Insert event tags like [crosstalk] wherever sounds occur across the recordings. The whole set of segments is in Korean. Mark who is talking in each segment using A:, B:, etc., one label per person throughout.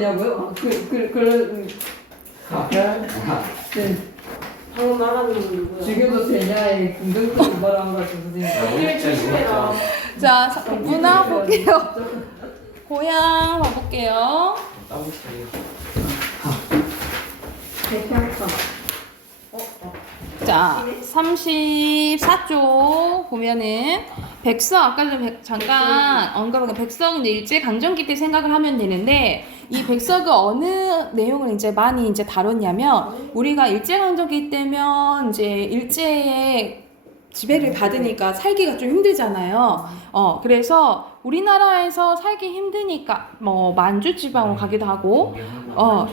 A: 냐고요? 그, 그, 그,
B: 가편
A: 네.
C: 방금 말하는 건 누구야?
A: 죽여도 되냐에 긍정적인 말한 것 같은 선생님.
C: 일 조심해라.
D: 자, 사- 문화 볼게요. 고향 봐볼게요.
B: 따보세요.
A: 대평가.
D: 자, 34쪽 보면은 백성 아까 전에 백- 잠깐 언급한 백성은 일제 강점기 때 생각을 하면 되는데 이 백석은 어느 내용을 이제 많이 이제 다뤘냐면 우리가 일제 강점기 때면 이제 일제의 지배를 받으니까 살기가 좀 힘들잖아요. 어, 그래서 우리나라에서 살기 힘드니까 뭐 만주 지방으로 가기도 하고 어,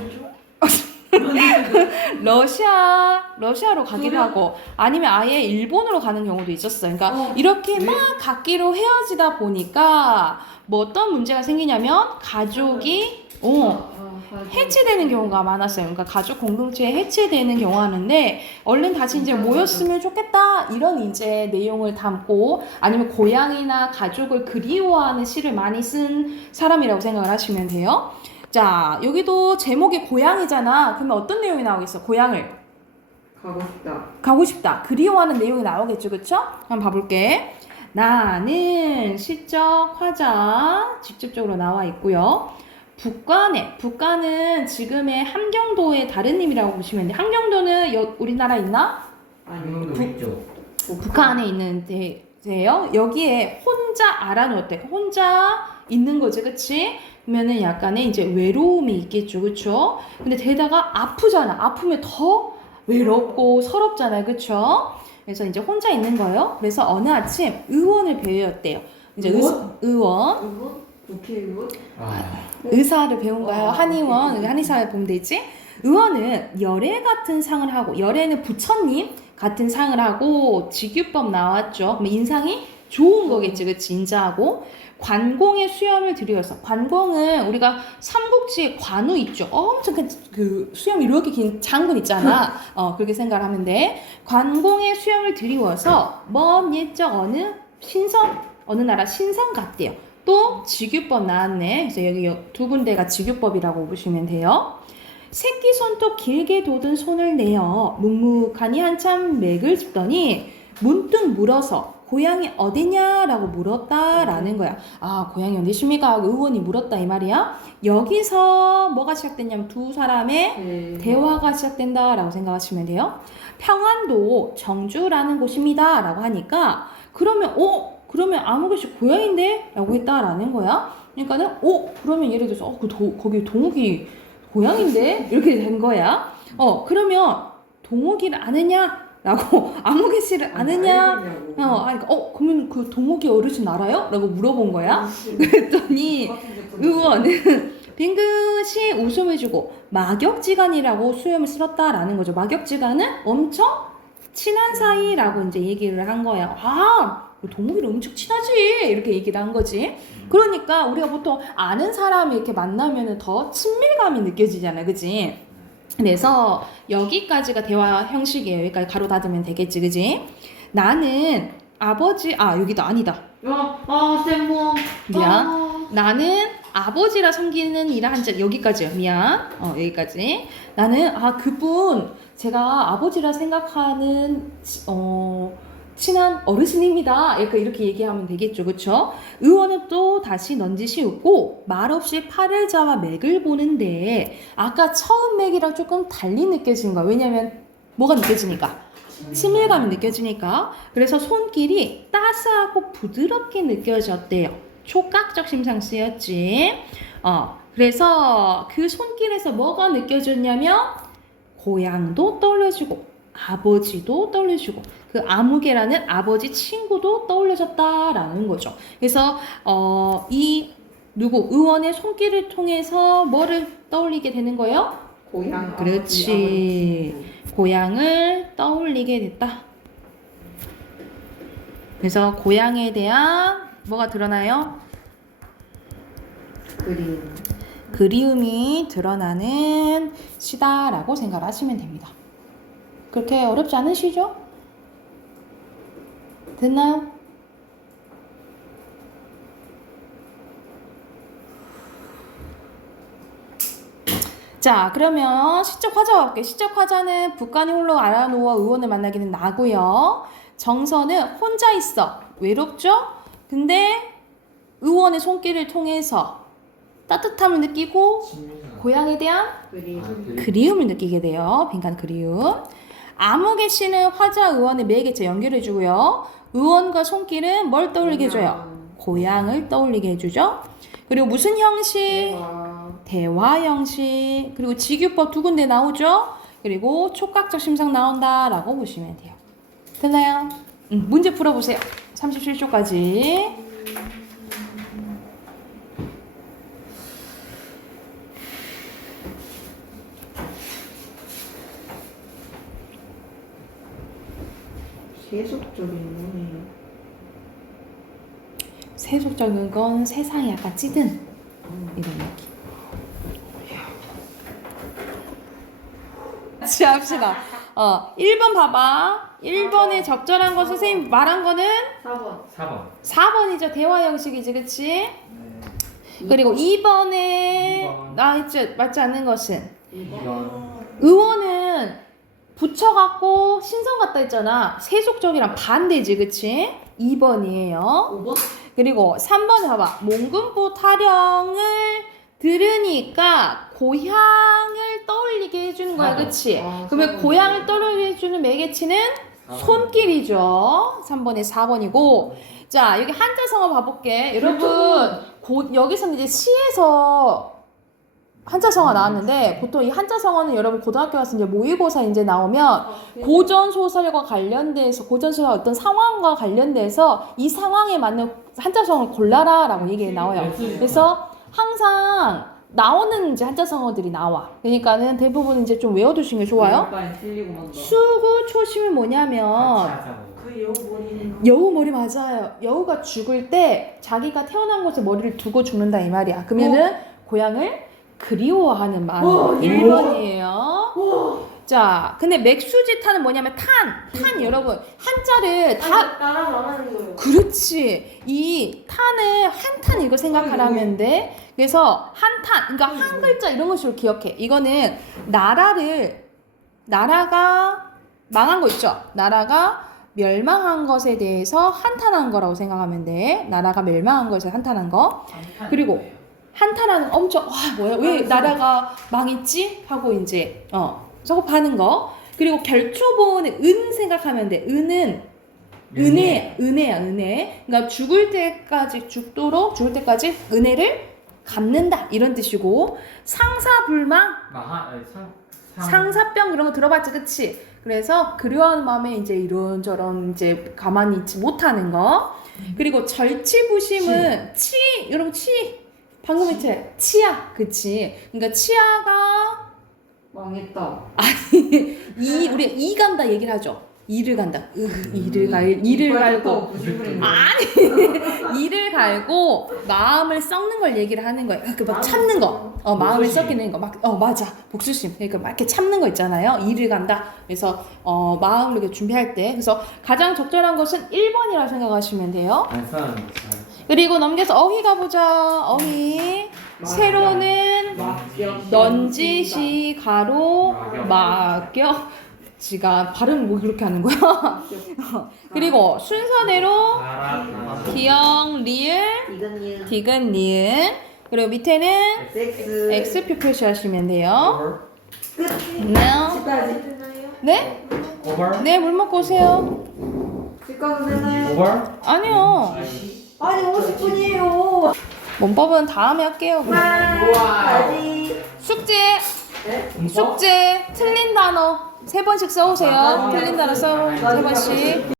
D: [laughs] 러시아 러시아로 가기도 하고 아니면 아예 일본으로 가는 경우도 있었어요. 그러니까 이렇게 막 각기로 헤어지다 보니까 뭐 어떤 문제가 생기냐면 가족이 어 해체되는 경우가 많았어요. 그러니까 가족 공동체에 해체되는 경우 하는데 얼른 다시 이제 모였으면 좋겠다 이런 이제 내용을 담고 아니면 고향이나 가족을 그리워하는 시를 많이 쓴 사람이라고 생각을 하시면 돼요. 자 여기도 제목이 고향이잖아. 그러면 어떤 내용이 나오겠어? 고향을
A: 가고 싶다.
D: 가고 싶다. 그리워하는 내용이 나오겠죠, 그쵸? 한번 봐볼게. 나는 시적 화자 직접적으로 나와 있고요. 북간에 북간은 지금의 함경도의 다른 님이라고 보시면 돼. 함경도는 여, 우리나라 있나?
B: 아니
D: 북-
B: 있죠.
D: 북한에 있는 데, 데요. 여기에 혼자 알아놓대. 혼자 있는 거지, 그치? 그러면은 약간의 이제 외로움이 있겠죠, 그쵸? 근데 게다가 아프잖아. 아프면 더 외롭고 서럽잖아요, 그쵸? 그래서 이제 혼자 있는 거예요. 그래서 어느 아침 의원을 배웠대요. 이제 의,
A: 의원?
D: 의원,
A: 의원? 국회의원?
B: 아,
D: 의사를 배운 거예요. 한의원, 한의사를 보면 되지. 의원은 열애 같은 상을 하고 열애는 부처님 같은 상을 하고 직유법 나왔죠. 그럼 인상이 좋은 거겠지, 그치? 인자하고 관공의 수염을 들여서 관공은 우리가 삼국지에 관우 있죠. 엄청 큰 그 수염 이렇게 긴 장군 있잖아. [laughs] 어 그렇게 생각을 하면 돼. 관공의 수염을 들이워서 먼 옛적 어느 신성 어느 나라 신성 같대요. 또 직유법 나왔네. 그래서 여기 여- 두 군데가 직유법이라고 보시면 돼요. 새끼 손톱 길게 돋은 손을 내어 묵묵하니 한참 맥을 짚더니 문득 물어서 고향이 어디냐라고 물었다라는 거야. 아 고향이 어디십니까? 하고 의원이 물었다 이 말이야. 여기서 뭐가 시작됐냐면 두 사람의
A: 네.
D: 대화가 시작된다라고 생각하시면 돼요. 평안도 정주라는 곳입니다라고 하니까 그러면 어 그러면 아무것이 고향인데 라고 했다라는 거야. 그러니까는 어 그러면 예를 들어서 어그 거기 동욱이 고향인데 이렇게 된 거야. 어 그러면 동욱이를 아느냐? 라고 [laughs] 아무개 씨를 아느냐?
A: 알겠냐고.
D: 어, 아니, 어, 그러면 그 동욱이 어르신 알아요? 라고 물어본 거야. 그랬더니 의원은 빙긋이 웃음을 주고 막역지간이라고 수염을 쓸었다라는 거죠. 막역지간은 엄청 친한 사이라고 이제 얘기를 한 거예요. 아, 동욱이랑 엄청 친하지? 이렇게 얘기를 한 거지. 그러니까 우리가 보통 아는 사람이 이렇게 만나면 더 친밀감이 느껴지잖아요. 그지? 그래서 여기까지가 대화 형식이에요. 여기까지 가로 닫으면 되겠지. 그지? 나는 아버지, 아, 여기도 아니다.
A: 아, 아, 쌤모.
D: 미안.
A: 아.
D: 나는 아버지라 섬기는 일을 한자 여기까지요. 미안. 어 여기까지. 나는 아 그분 제가 아버지라 생각하는 치- 어 친한 어르신입니다. 약간 이렇게 얘기하면 되겠죠, 그렇죠? 의원은 또 다시 넌지시 웃고 말없이 팔을 잡아 맥을 보는데 아까 처음 맥이랑 조금 달리 느껴지는 거야. 왜냐면 뭐가 느껴지니까 친밀감이 느껴지니까 그래서 손길이 따스하고 부드럽게 느껴졌대요. 촉각적 심상스였지. 어, 그래서 그 손길에서 뭐가 느껴졌냐면 고향도 떠올려주고 아버지도 떠올려주고 그 아무개라는 아버지 친구도 떠올려졌다라는 거죠. 그래서 어, 이 누구 의원의 손길을 통해서 뭐를 떠올리게 되는 거예요?
A: 고향.
D: 그렇지. 고향을 떠올리게 됐다. 그래서 고향에 대한 뭐가 드러나요?
A: 그림.
D: 그리움이 드러나는 시다라고 생각을 하시면 됩니다. 그렇게 어렵지 않으시죠? 됐나요? 자, 그러면 시적 화자 볼게요. 시적 화자는 북한이 홀로 알아놓아 의원을 만나기는 나고요. 정서는 혼자 있어. 외롭죠? 근데 의원의 손길을 통해서 따뜻함을 느끼고. 고향에 대한 그리움을 느끼게 돼요. 빈칸 그리움. 암흑의 씨는 화자 의원의 매개체 연결해주고요. 의원과 손길은 뭘 떠올리게 해줘요? 고향을 떠올리게 해주죠. 그리고 무슨 형식?
C: 와.
D: 대화 형식. 그리고 직유법 두 군데 나오죠. 그리고 촉각적 심상 나온다라고 보시면 돼요. 됐나요? 음, 문제 풀어보세요. 37초까지.
C: 세속적인?
D: 세속적인 건 세상이 약간 찌든 이런 느낌. 같이 합시다. 어, 1번 봐봐. 1번에 적절한 거 선생님 말한 거는
C: 4번.
B: 4번.
D: 4번이죠. 대화 형식이지, 그치?
B: 네.
D: 그리고 2번에
B: 이번.
D: 나있지 맞지 않는 것은
B: 2번.
D: 의원은 붙여갖고 신성 같다 했잖아. 세속적이랑 반대지, 그치? 2번이에요.
C: 5번?
D: 그리고 3번 봐봐. 몽금보 타령을 들으니까 고향을 떠올리게 해주는 거야,
B: 사번.
D: 그치?
C: 아,
D: 그러면. 고향을 떠올리게 해주는 매개치는 손길이죠. 3번에 4번이고. 자, 여기 한자성어 봐볼게. 여러분, 고, 여기서는 이제 시에서 한자성어 나왔는데, 보통 이 한자성어는 여러분 고등학교 가서 이제 모의고사 이제 나오면
C: 아,
D: 고전 소설과 관련돼서 고전 소설 어떤 상황과 관련돼서 이 상황에 맞는 한자성어를 골라라라고 얘기 나와요. 그래서 항상 나오는 이제 한자성어들이 나와. 그러니까는 대부분 이제 좀 외워두시는 게 좋아요.
A: 만다.
D: 수구 초심이 뭐냐면
C: 그 여우 머리는
D: 여우 머리 맞아요. 여우가 죽을 때 자기가 태어난 곳에 머리를 두고 죽는다 이 말이야. 그러면은 고향을 그리워하는 마음.
C: 어,
D: 1번이에요. 자, 근데 맥수지 탄은 뭐냐면 탄. 탄 여러분 한자를
C: 다다 따라 말하는 거예요.
D: 그렇지. 이 탄을 한탄 이거 생각하라면 돼. 그래서 한탄, 그러니까 한 글자 이런 것으로 기억해. 이거는 나라를 나라가 망한 거 있죠. 나라가 멸망한 것에 대해서 한탄한 거라고 생각하면 돼. 나라가 멸망한 것에 한탄한 거. 그리고 한탄하는 엄청 와 뭐야 왜 나라가 망했지 하고 이제 어 작업하는 거. 그리고 결초보는 은 생각하면 돼. 은은 은혜, 은혜야, 은혜. 그러니까 죽을 때까지 죽도록 죽을 때까지 은혜를 갚는다 이런 뜻이고 상사불망,
B: 마하 아니, 상 상.
D: 상사병 그런 거 들어봤지, 그치? 그래서 그리워하는 마음에 이제 이런저런 이제 가만히 있지 못하는 거. 그리고 절치부심은 치, 여러분 치 방금 했지 치아, 그치? 그러니까 치아가
A: 망했다.
D: 이 우리 이 간다 얘기를 하죠. 이를 간다. 으, 이를 갈, 이를 갈고. 아니 [laughs] 이를 갈고 마음을 썩는 걸 얘기를 하는 거예요. 그러니까 막 참는 거, 어 마음을
B: 복수심.
D: 썩이는 거, 막 어 맞아 복수심. 그러니까 막 이렇게 참는 거 있잖아요. 이를 간다. 그래서 어 마음을 이렇게 준비할 때, 그래서 가장 적절한 것은 1번이라 생각하시면 돼요.
B: 잘.
D: 그리고 넘겨서 어휘 가보자. 어휘 세로는
A: 막격.
D: 넌지시 가로
B: 막역.
D: 지가 발음 뭐 그렇게 하는 거야? [laughs] 그리고 순서대로. 기영 리을. 디귿 니은 그리고 밑에는. X표 표시하시면 돼요.
C: 되나요?
D: 네? 네, 물 먹고 오세요.
C: 집 가도 되나요?
B: 오버.
D: 아니요.
C: 아니 50분이에요.
D: 문법은 다음에 할게요.
C: 까지.
D: 숙제,
C: 네?
D: 숙제, 틀린 단어 세 번씩 써오세요. 틀린 단어 써, 세 번씩.